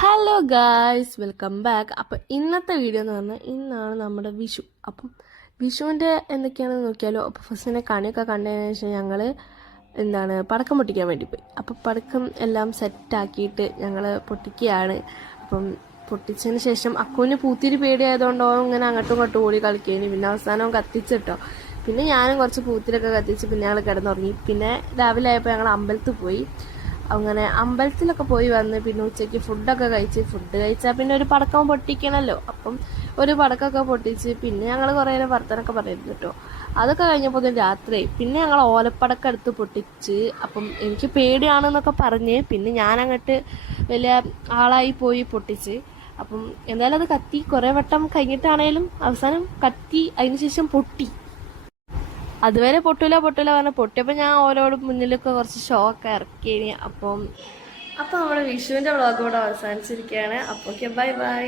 Hello guys, welcome back. അപ്പം ഇന്നത്തെ video എന്ന് പറഞ്ഞാൽ ഇന്നാണ് നമ്മുടെ വിഷു. അപ്പം വിഷുവിൻ്റെ എന്തൊക്കെയാണെന്ന് നോക്കിയാലോ. അപ്പോൾ ഫസ്റ്റിനെ കണിയൊക്കെ കണ്ടതിന് ശേഷം ഞങ്ങൾ പടക്കം പൊട്ടിക്കാൻ വേണ്ടി പോയി. അപ്പം പടക്കം എല്ലാം സെറ്റാക്കിയിട്ട് ഞങ്ങൾ പൊട്ടിക്കുകയാണ്. അപ്പം പൊട്ടിച്ചതിന് ശേഷം അക്കുവിന് പൂത്തിരി പേടിയായതുകൊണ്ടോ ഇങ്ങനെ അങ്ങോട്ടും ഇങ്ങോട്ടും ഓടി കളിക്കുകയാണ്. പിന്നെ അവസാനം കത്തിച്ചിട്ടോ. പിന്നെ ഞാനും കുറച്ച് പൂത്തിരൊക്കെ കത്തിച്ച് പിന്നെ ഞങ്ങൾ കിടന്നുറങ്ങി. പിന്നെ രാവിലെ ആയപ്പോൾ ഞങ്ങൾ അമ്പലത്തിൽ പോയി. അങ്ങനെ അമ്പലത്തിലൊക്കെ പോയി വന്ന് പിന്നെ ഉച്ചയ്ക്ക് ഫുഡൊക്കെ ഫുഡ് കഴിച്ചാൽ പിന്നെ ഒരു പടക്കം പൊട്ടിക്കണമല്ലോ. അപ്പം ഒരു പടക്കമൊക്കെ പൊട്ടിച്ച് പിന്നെ ഞങ്ങൾ കുറേ നേരം വർത്തനൊക്കെ പറയുന്നു കേട്ടോ. അതൊക്കെ കഴിഞ്ഞപ്പോൾ രാത്രി പിന്നെ ഞങ്ങൾ ഓലപ്പടക്കം എടുത്ത് പൊട്ടിച്ച്. അപ്പം എനിക്ക് പേടിയാണെന്നൊക്കെ പറഞ്ഞ് പിന്നെ ഞാനങ്ങോട്ട് വലിയ ആളായി പോയി പൊട്ടിച്ച്. അപ്പം എന്തായാലും അത് കത്തി കുറേ വട്ടം കഴിഞ്ഞിട്ടാണേലും അവസാനം കത്തി അതിനുശേഷം പൊട്ടി. അതുവരെ പൊട്ടൂല പറഞ്ഞ പൊട്ടിയപ്പോൾ ഞാൻ ഓരോട് മുന്നിലൊക്കെ കുറച്ച് ഷോക്ക് ഇറക്കിയേനി. അപ്പം നമ്മുടെ വിഷുവിൻ്റെ വ്ളോഗ് കൂടെ അവസാനിച്ചിരിക്കുകയാണ്. അപ്പോൾ ബൈ ബൈ.